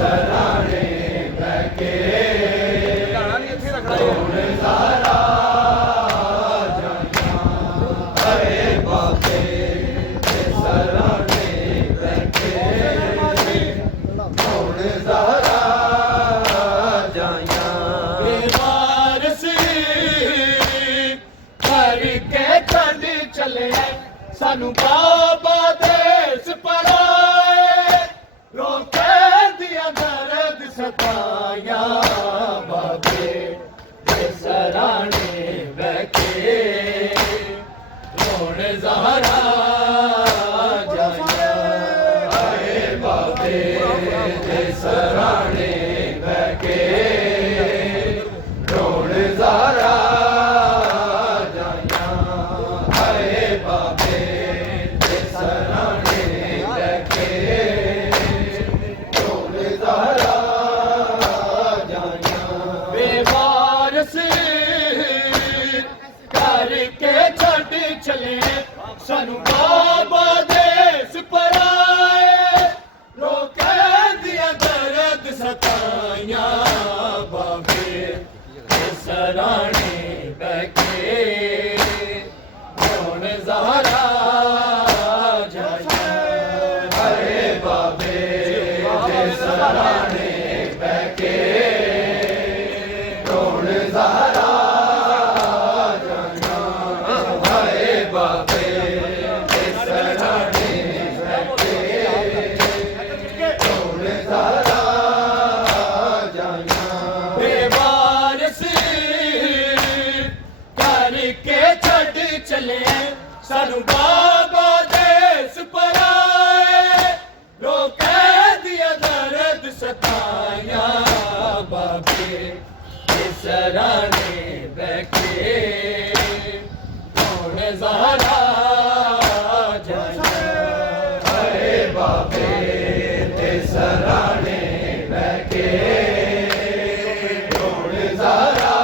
सराणे बैके कौन सारा जाया अरे बाबे ते सराणे बैके कौन सारा जाया वारस करके छड़ चले सानू बाबा देस पराए रोके दिया दर्द सताया बाबे ते सराणे बैठे रोण ज़हरा जाया अरे बाबे ते सराणे बैके कौन सारा जाया अरे बाबे ते सराणे बैके कौन सारा जाया बेवारस करके छड़ चले सानू बाबा देस पराए रोके दिया दर्द सताया बाबे ते सराणे बैठे कौन ज़हरा जाया अरे बाबे ते सराणे बैके कौन सारा जाया अरे बाबे ते सराणे बैके कौन सारा जाया बेवारस करके छड़ चले सानू बाबा देस पराए रोके दिया दर्द सताया बाबे ते सराणे बैठे कौन ज़हरा जाया अरे बाबे ते सराणे बैके कौन सारा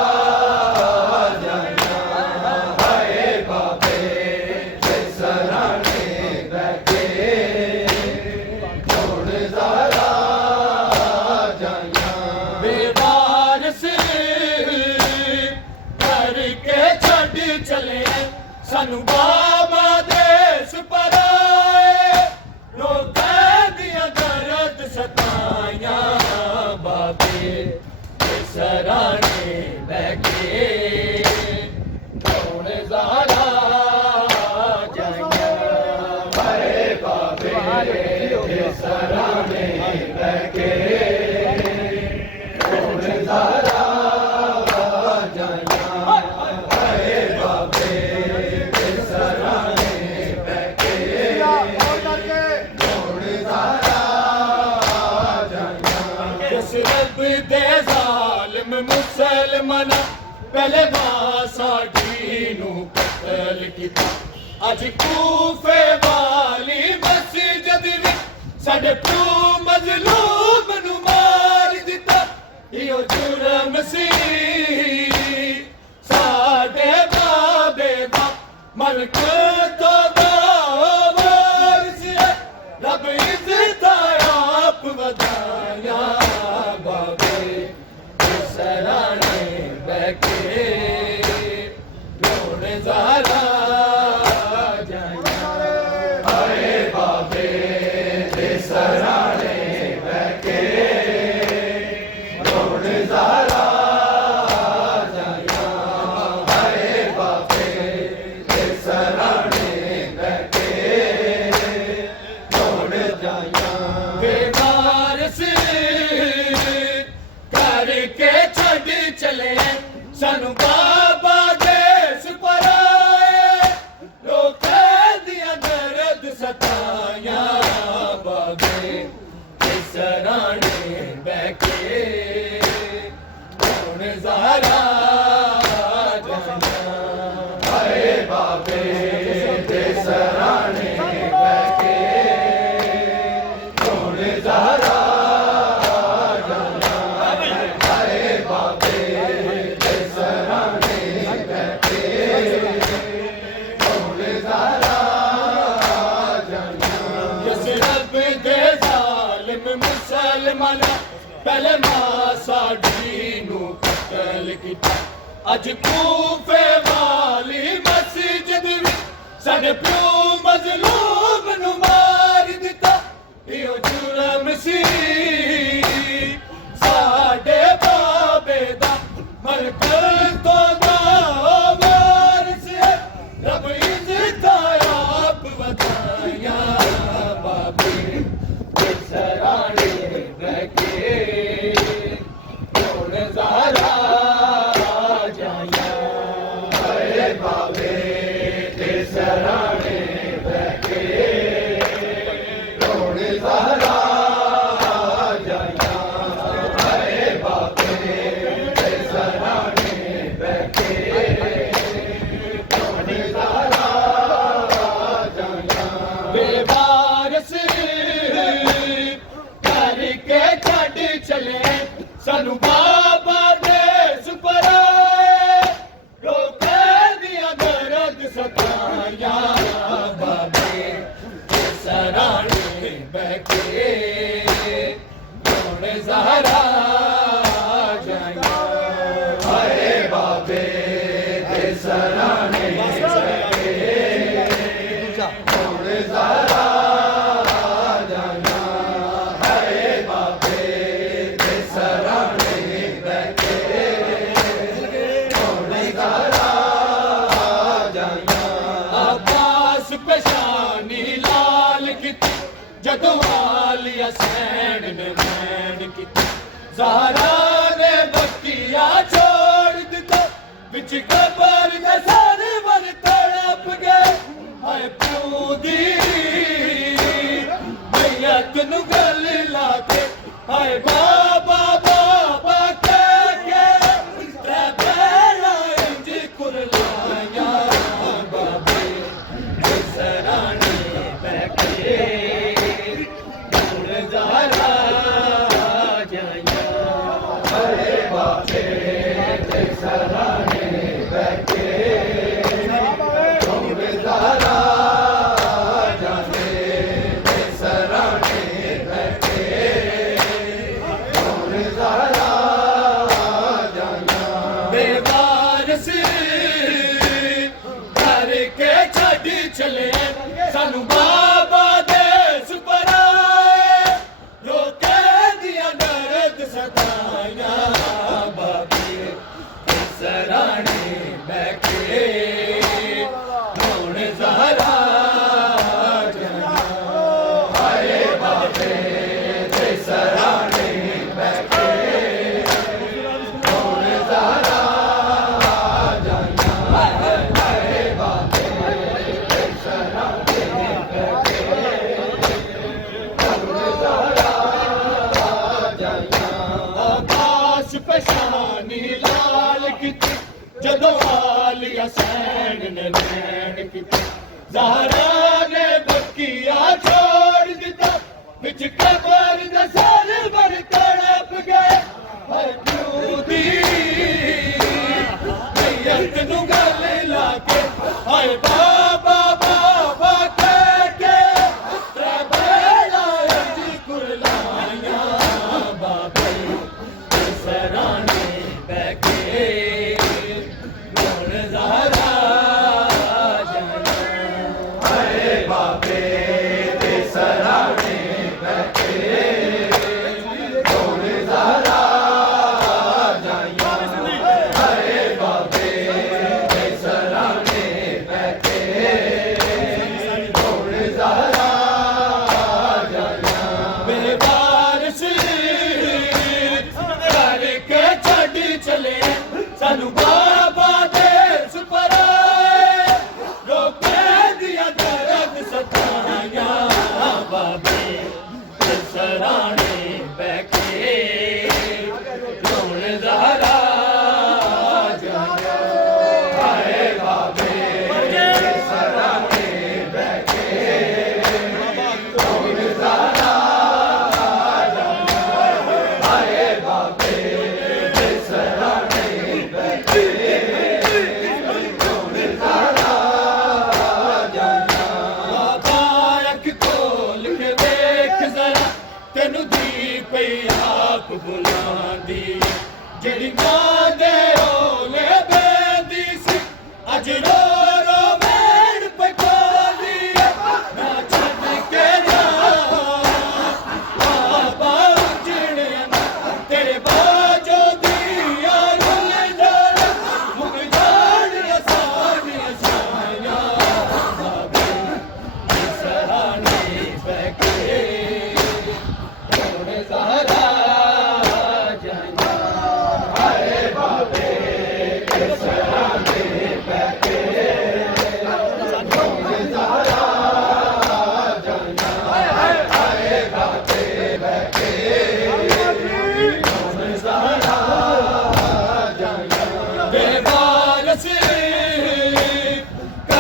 जाया अरे बाबे ते सराणे बैके कौन सारा जाया बेवारस करके छड़ चले सानू बाबा देस पराए रोके दिया दर्द सताया बाबे ते सराणे बैठे कौन ज़हरा जाया अरे बाबे ते सराणे बैके कौन सारा जाया अरे बाबे ते सराणे बैके कौन सारा जाया इस रब दे ज़ालिम मुसलमाना पहले साडी नू कतल कीता अज कूफे वाली मस्जिद विच साडे प्यो मजलूम नू मार दिता इहो जुर्म सी साडे बाबे दा मलक तो वारिस है रब इज्जत आप वधाया बाबे ते सराणे बैठे कौन ज़हरा जाया अरे बाबे ते सराणे बैके कौन सारा जाया अरे बाबे ते सराणे बैके कौन जाया बेवारस करके छड़ चले सानू बाबा देस पराए रोके दिया दर्द सताया बाबे ते सराणे बैठे कौन ज़हरा जाया अरे बाबे ते सराणे बैके कौन सारा जाया अरे बाबे ते सराणे बैके कौन सारा जाया इस रब दे ज़ालिम मुसलमाना पहले मां साडी नू कतल कीता अज कूफे वाली मस्जिद विच साडे प्यो मजलूम नू मार दिता इहो जुर्म सी साडे बाबे दा मरकल तो दा वारिस है रब इज्जत आप वधाया बाबे दे सराणे बैठे हुण ज़हरा जाया हरे बाबे दे सराणे बैठे रोण ज़हरा जाया हरे बाबे दे सराणे बैठे रोण ज़हरा जाया बेवारस करके छड़ चले सानू बाबा देस पर आए रोके दिया दर्द सताया बाबे सराणे बैठे हुण ज़हरा जाया हरे बाबे दे सराणे बैठे रोण ज़हरा जाया हरे बाबे दे सराणे बैठे रोण ज़हरा जाया अब्बास पेशानी लाल किती जदों आलिया सैन ने मैन किती ज़हरा ने बक्तिया छोड़ दिता विच कबर दे सारे वर तड़प गए हाय प्यो दी मैयत नू गल लाके हाय बाबा बाबा कह के त्रै पैरा इंज कुरलाया बाबे दे सराणे बैठे हुण ज़हरा जाया हरे बाबे दे सराणे बैठे रोण ज़हरा जाने दे सराणे बैठे रोण ज़हरा जाना बेवारस करके छड़ चले सानू बाबा देस पर आए रोके दिया दर्द सताया बाबे सराणे बैठे हुण ज़हरा जाया हरे बाबे दे सराणे बैठे रोण ज़हरा जाना हरे बाबे दे सराणे बैठे रोण ज़हरा जाना आकाश पेशानी लाल किती जदों आलिया सैन ने नैन किती ज़हरा ने बक्तिया छोड़ दिता विच कबर दे सारे वर तड़प गए हाय प्यो दी मैयत नू गल लाके हाय बाबा बाबा कह के त्रै पैरा इंज कुरलाया बाबे सराणे बैठे हुण ज़हरा जाया हरे ਪਈ ਆਪ ਬੁਲਾਉਂਦੀ ਜਿਹੜੀ ਮਾਂ ਦੇ ਓਲੇ ਬੈਂਦੀ ਸੀ ਅੱਜ ਰੋ ਰੋ ਬੈਣ ਪਕਾਉਂਦੀ ਨਾ ਛੱਡ ਕੇ ਜਾ ਬਾਬਾ ਉਜੜਿਆ ਤੇਰੇ ਬਾਜੋ ਦੀਆਂ ਰੁੱਲ ਜਾਣ ਮੁੱਕ ਜਾਣ ਸਾਰੀਆਂ ਸਾਈਆਂ ਬਾਬੇ ਦੇ ਸਰਾਣੇ ਬਹਿ ਕੇ ਹੁਣ ਜ਼ਹਰਾ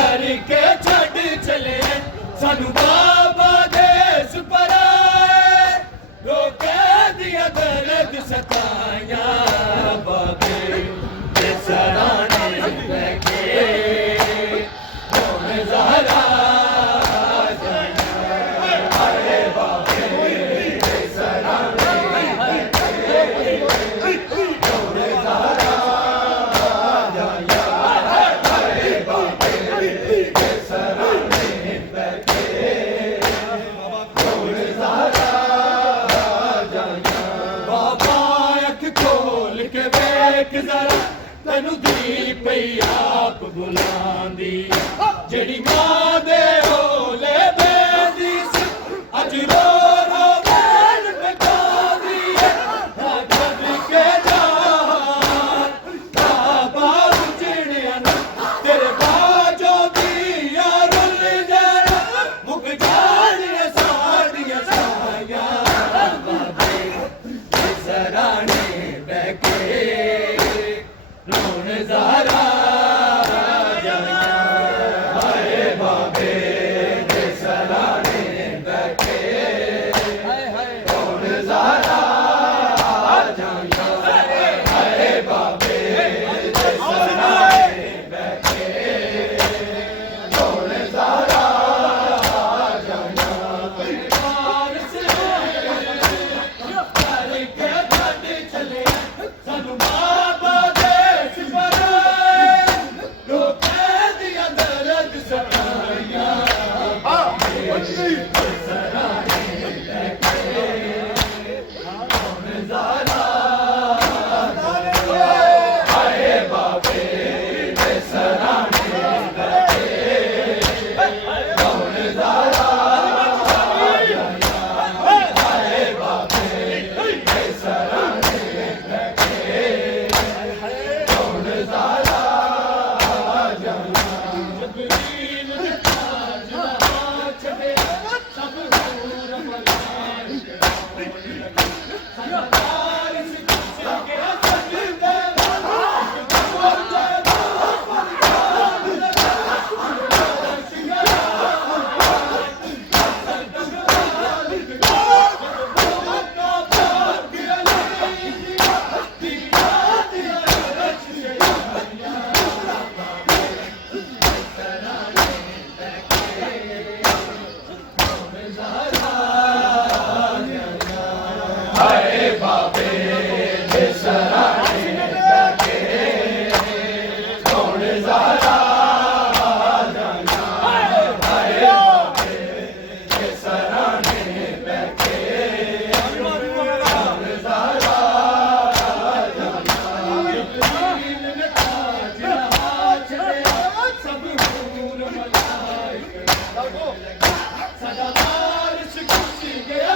करके छड़ चले सानू बाबा देस पराए रोके दिया दर्द सताया बाबे दे सराने बैठे हुण ज़हरा अरे बाबे दे सराने बैठे हुण ज़हरा ਤੈਨੂੰ ਦੀ ਪਈ ਆਪ ਬੁਲਾਉਂਦੀ ਜਿਹੜੀ ਮਾਂ ਦੇ ਓਲੇ ਬੈਂਦੀ ਸੀ ਅੱਜ ਰੋ ਰੋ ਬੈਣ ਪਕਾਉਂਦੀ ਨਾ ਛੱਡ ਕੇ ਜਾ ਬਾਬਾ ਉਜੜਿਆ ਤੇਰੇ ਬਾਜੋ ਦੀਆਂ ਰੁੱਲ ਜਾਣ ਮੁੱਕ ਜਾਣ ਸਾਡੀਆਂ ਸਾਈਆਂ ਬਾਬੇ ਦੇ ਸਰਾਣੇ ਬਹਿ ਕੇ ਹੁਣ ज़हरा हाय बाबे दे सराने बैठे हुण ज़हरा हाय बाबे दे सराने बैठे हुण ज़हरा करके छड़ चले सानू बाबा साडा वारिस कुछ गया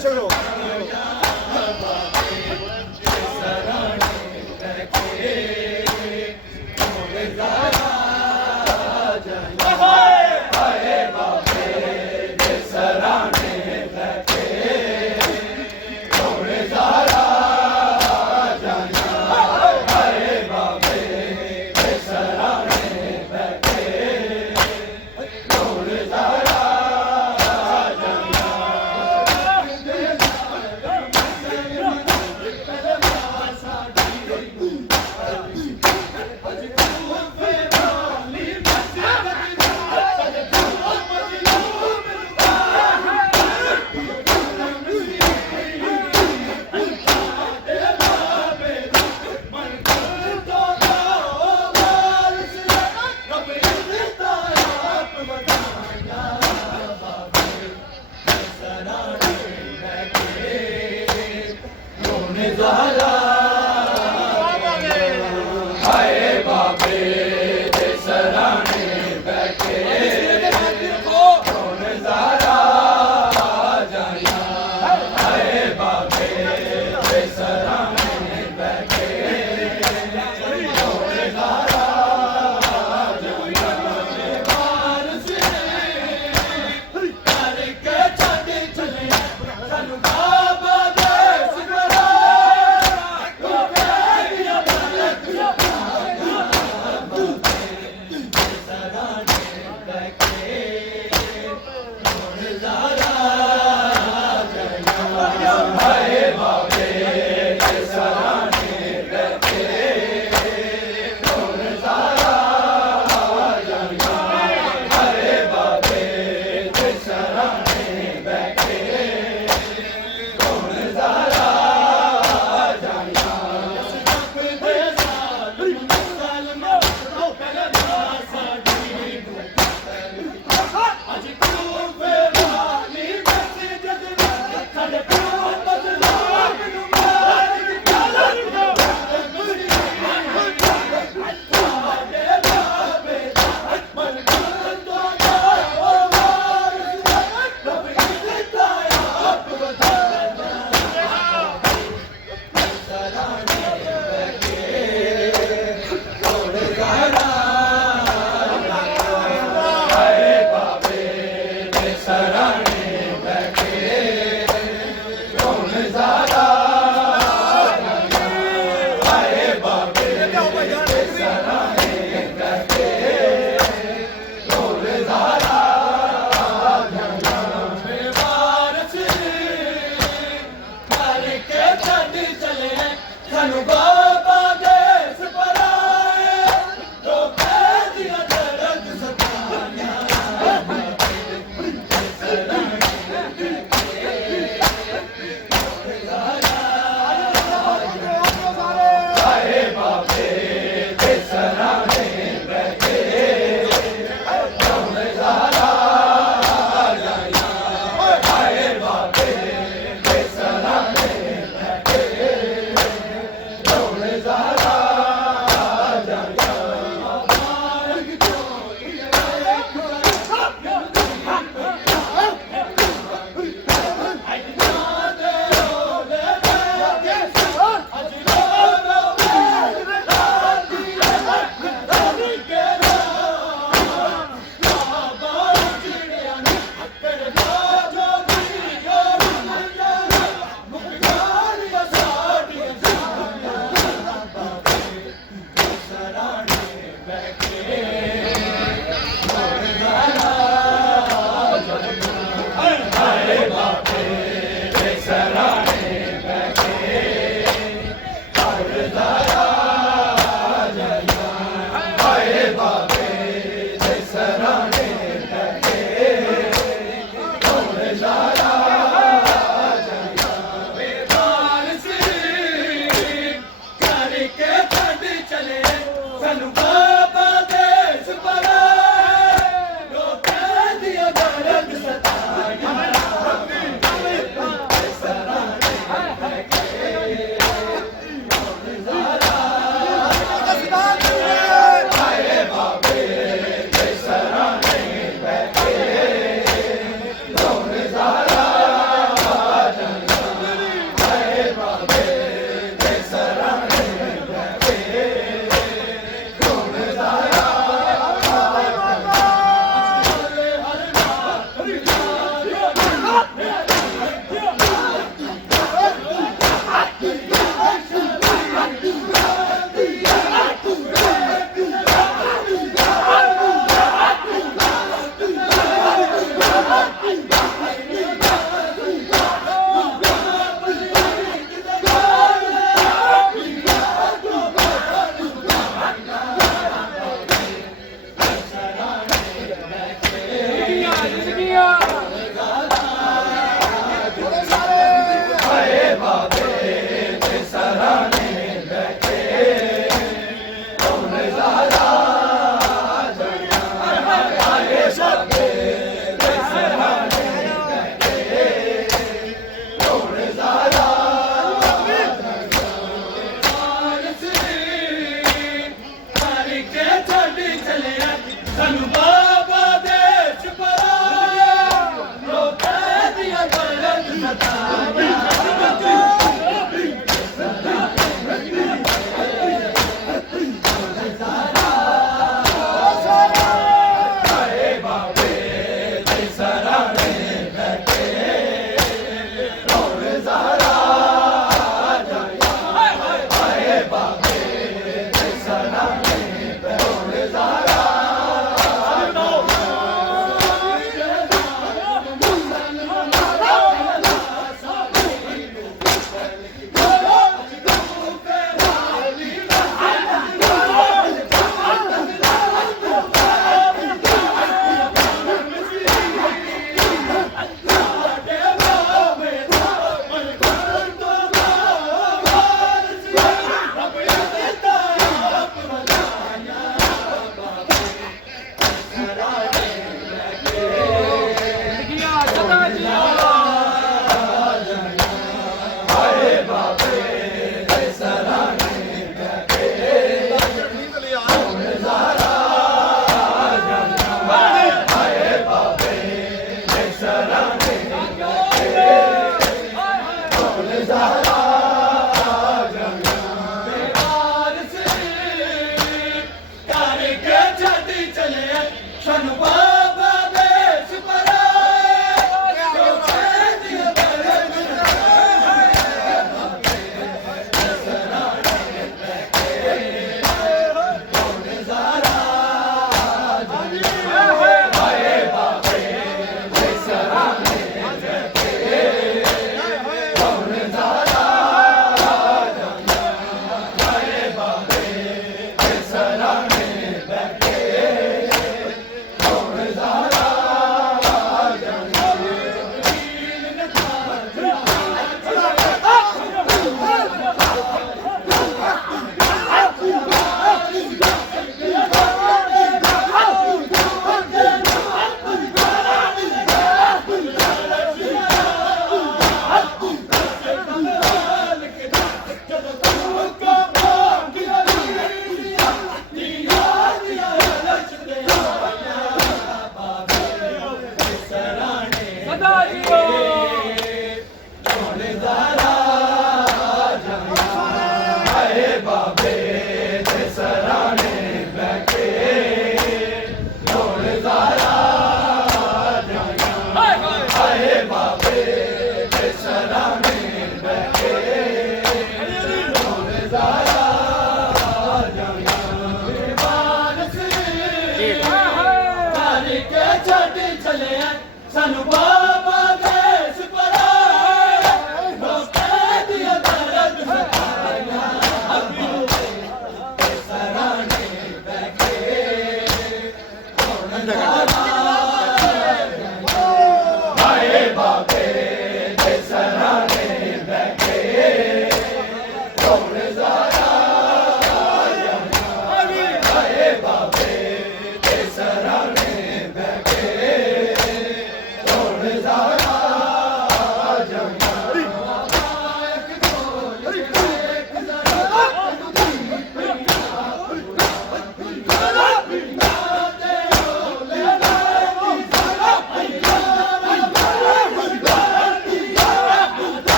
ਛਕੋ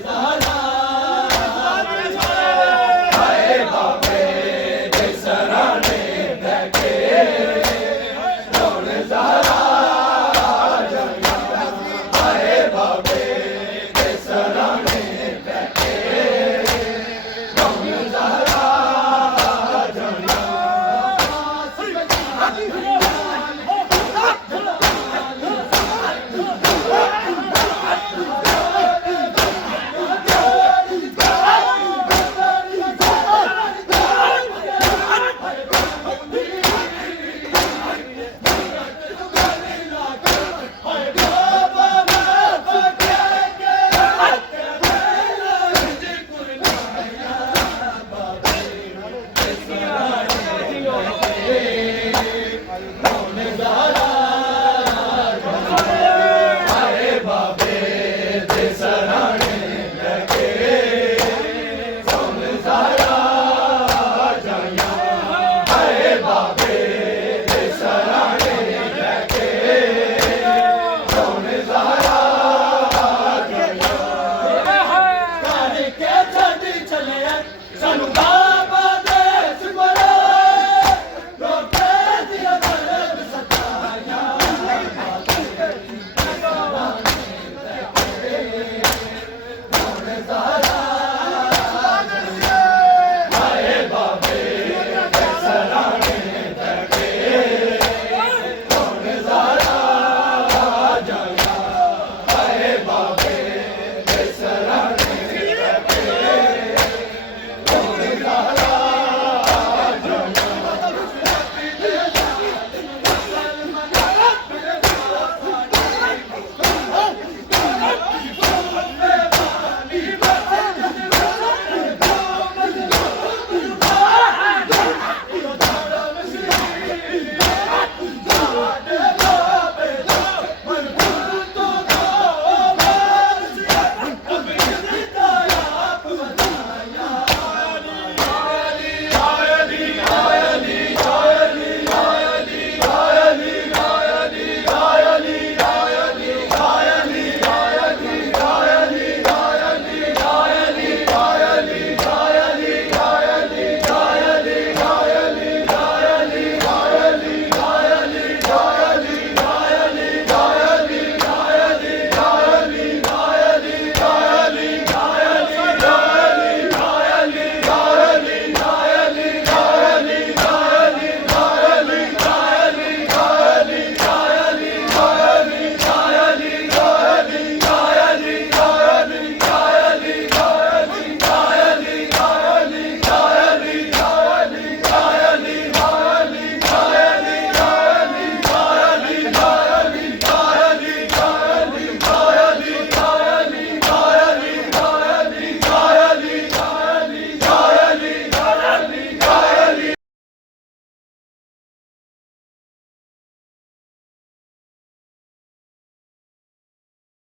Zahra